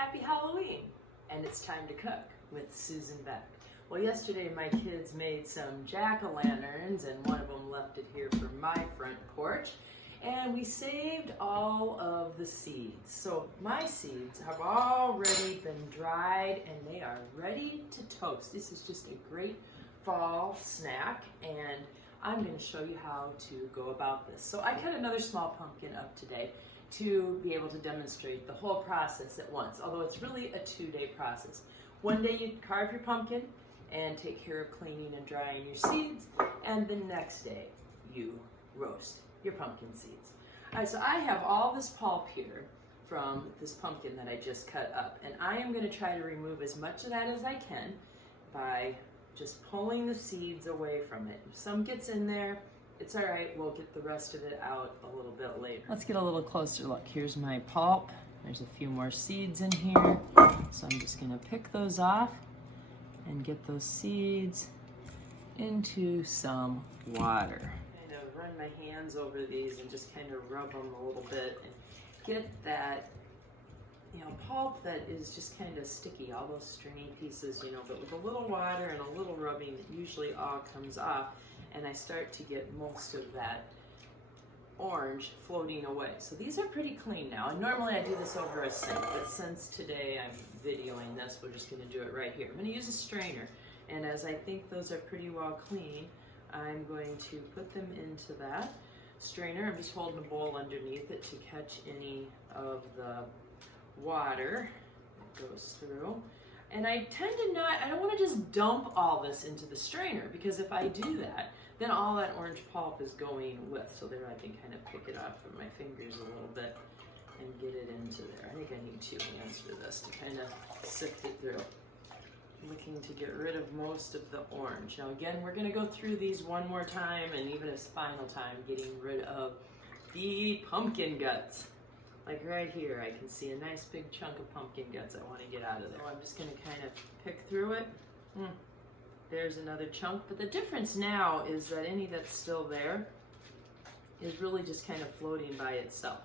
Happy Halloween! And it's time to cook with Susan Beck. Well, yesterday my kids made some jack-o'-lanterns and one of them left it here for my front porch. And we saved all of the seeds. So my seeds have already been dried and they are ready to toast. This is just a great fall snack and I'm going to show you how to go about this. So I cut another small pumpkin up today to be able to demonstrate the whole process at once, although it's really a 2-day process. One day you carve your pumpkin and take care of cleaning and drying your seeds, and the next day you roast your pumpkin seeds. All right, so I have all this pulp here from this pumpkin that I just cut up, and I am going to try to remove as much of that as I can by just pulling the seeds away from it. If some gets in there, it's all right, we'll get the rest of it out a little bit later. Let's get a little closer look. Here's my pulp. There's a few more seeds in here. So I'm just gonna pick those off and get those seeds into some water. Kind of run my hands over these and just kind of rub them a little bit and get that, pulp that is just kind of sticky, all those stringy pieces, but with a little water and a little rubbing, it usually all comes off. And I start to get most of that orange floating away. So these are pretty clean now. And normally I do this over a sink, but since today I'm videoing this, we're just gonna do it right here. I'm gonna use a strainer. And as I think those are pretty well clean, I'm going to put them into that strainer. I'm just holding a bowl underneath it to catch any of the water that goes through. And I tend to I don't want to just dump all this into the strainer, because if I do that, then all that orange pulp is going with. So there I can kind of pick it off with my fingers a little bit and get it into there. I think I need 2 hands for this to kind of sift it through. Looking to get rid of most of the orange. Now again, we're going to go through these one more time, and even a final time, getting rid of the pumpkin guts. Like right here, I can see a nice big chunk of pumpkin guts I want to get out of there. So I'm just going to kind of pick through it. There's another chunk, but the difference now is that any that's still there is really just kind of floating by itself.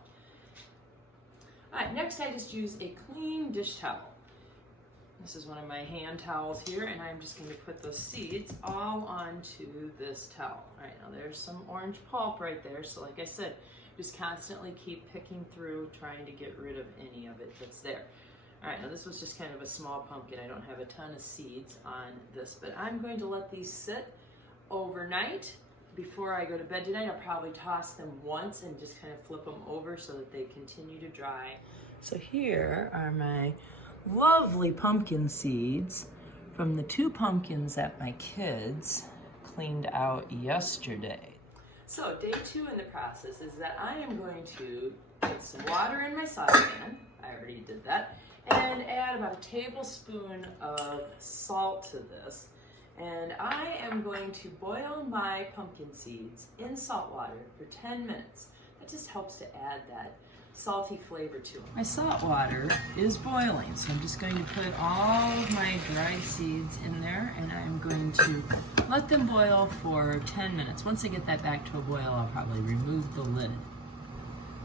All right, next I just use a clean dish towel. This is one of my hand towels here, and I'm just going to put those seeds all onto this towel. All right, now there's some orange pulp right there, so like I said, just constantly keep picking through, trying to get rid of any of it that's there. All right, now this was just kind of a small pumpkin. I don't have a ton of seeds on this, but I'm going to let these sit overnight. Before I go to bed tonight, I'll probably toss them once and just kind of flip them over so that they continue to dry. So here are my lovely pumpkin seeds from the 2 pumpkins that my kids cleaned out yesterday. So day 2 in the process is that I am going to put some water in my saucepan, I already did that, and add about a tablespoon of salt to this. And I am going to boil my pumpkin seeds in salt water for 10 minutes. That just helps to add that salty flavor to them. My salt water is boiling, so I'm just going to put all of my dried seeds in there, and I'm going to let them boil for 10 minutes. Once I get that back to a boil, I'll probably remove the lid.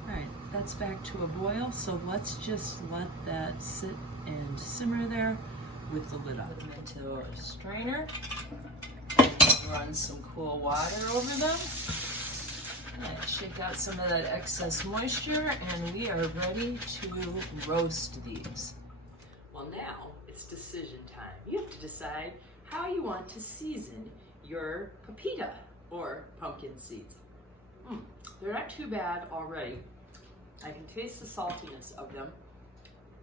All right, that's back to a boil, so let's just let that sit and simmer there with the lid on. Put them into a strainer, run some cool water over them. Shake out some of that excess moisture, and we are ready to roast these. Well, now it's decision time. You have to decide how you want to season your pepita or pumpkin seeds. They're not too bad already. I can taste the saltiness of them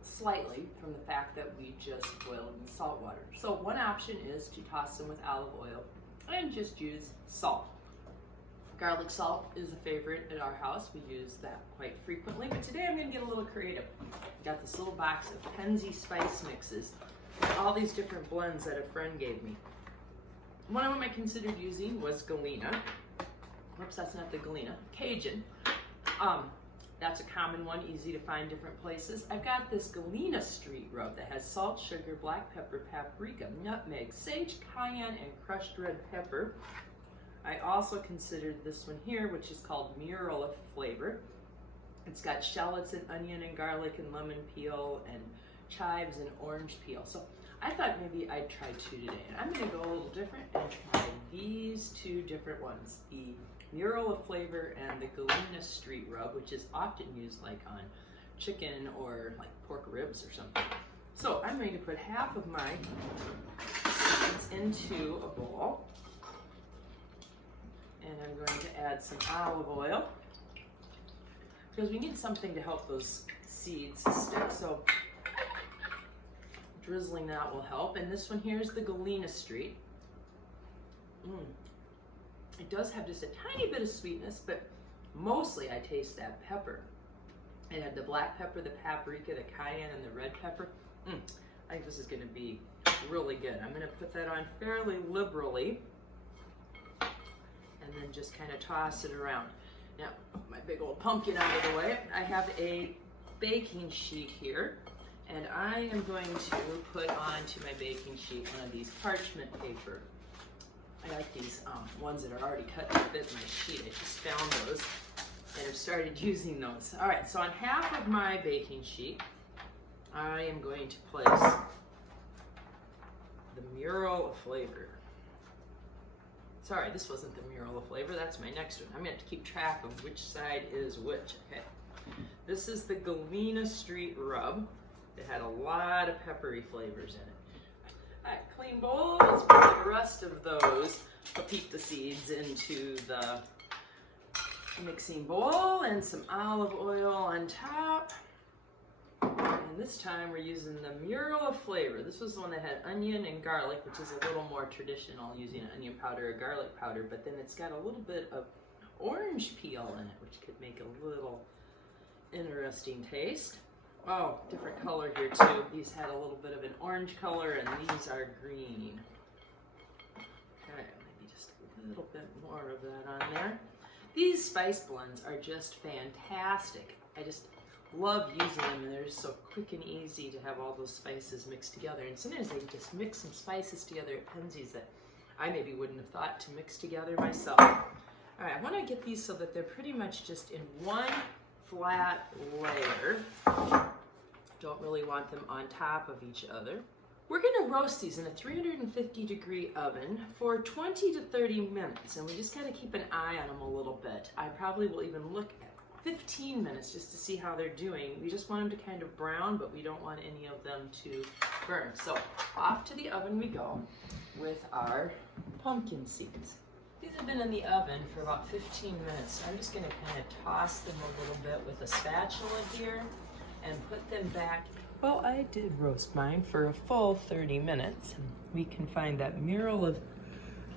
slightly from the fact that we just boiled in salt water. So one option is to toss them with olive oil and just use salt. Garlic salt is a favorite at our house. We use that quite frequently, but today I'm going to get a little creative. I've got this little box of Penzeys spice mixes, all these different blends that a friend gave me. One of them I considered using was Galena. Oops, that's not the Galena. Cajun. That's a common one, easy to find different places. I've got this Galena street rub that has salt, sugar, black pepper, paprika, nutmeg, sage, cayenne, and crushed red pepper. I also considered this one here, which is called Mural flavor. It's got shallots and onion and garlic and lemon peel and chives, and orange peel. So I thought maybe I'd try 2 today. And I'm gonna go a little different and try these 2 different ones. The Mural of Flavor and the Galena Street Rub, which is often used like on chicken or like pork ribs or something. So I'm going to put half of my seeds into a bowl. And I'm going to add some olive oil because we need something to help those seeds stick. So drizzling that will help. And this one here is the Galena Street. It does have just a tiny bit of sweetness, but mostly I taste that pepper. I had the black pepper, the paprika, the cayenne, and the red pepper. I think this is going to be really good. I'm going to put that on fairly liberally and then just kind of toss it around. Now, my big old pumpkin out of the way. I have a baking sheet here, and I am going to put onto my baking sheet one of these parchment paper. I like these ones that are already cut to fit my sheet. I just found those and have started using those. All right, so on half of my baking sheet, I am going to place the Mural of Flavor. Sorry, this wasn't the Mural of Flavor, that's my next one. I'm gonna have to keep track of which side is which, okay. This is the Galena Street Rub. It had a lot of peppery flavors in it. All right, clean bowl, let's put the rest of those papita seeds into the mixing bowl and some olive oil on top. And this time we're using the Mural of Flavor. This was the one that had onion and garlic, which is a little more traditional, using onion powder or garlic powder, but then it's got a little bit of orange peel in it, which could make a little interesting taste. Oh, different color here too. These had a little bit of an orange color and these are green. Okay, maybe just a little bit more of that on there. These spice blends are just fantastic. I just love using them, and they're just so quick and easy to have all those spices mixed together. And sometimes they just mix some spices together at Penzeys that I maybe wouldn't have thought to mix together myself. All right, I want to get these so that they're pretty much just in one flat layer. Don't really want them on top of each other. We're going to roast these in a 350-degree oven for 20 to 30 minutes, and we just got to keep an eye on them a little bit. I probably will even look at 15 minutes just to see how they're doing. We just want them to kind of brown, but we don't want any of them to burn. So off to the oven we go with our pumpkin seeds. These have been in the oven for about 15 minutes. So I'm just going to kind of toss them a little bit with a spatula here and put them back. Well, I did roast mine for a full 30 minutes. We can find that Mural of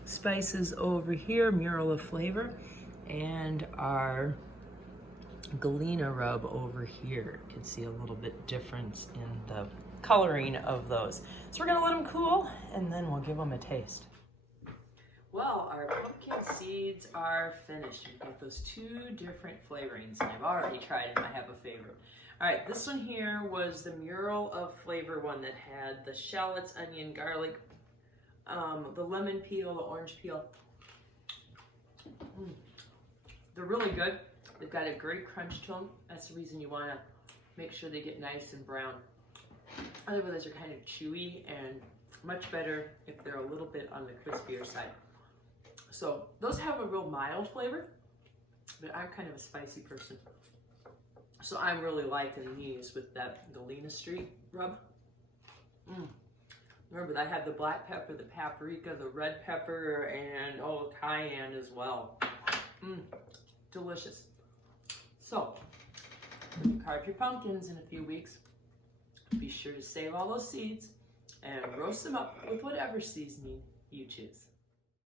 Spices over here, Mural of Flavor, and our Galena Rub over here. You can see a little bit difference in the coloring of those. So we're gonna let them cool and then we'll give them a taste. Well, our pumpkin seeds are finished. We've got those 2 different flavorings, and I've already tried them. I have a favorite. All right, this one here was the Mural of Flavor one that had the shallots, onion, garlic, the lemon peel, the orange peel. They're really good. They've got a great crunch to them. That's the reason you want to make sure they get nice and brown. Otherwise, they're kind of chewy and much better if they're a little bit on the crispier side. So those have a real mild flavor, but I'm kind of a spicy person. So I'm really liking these with that Galena Street Rub. Remember, I had the black pepper, the paprika, the red pepper, and cayenne as well. Delicious. So, when you carve your pumpkins in a few weeks, be sure to save all those seeds and roast them up with whatever seasoning you choose.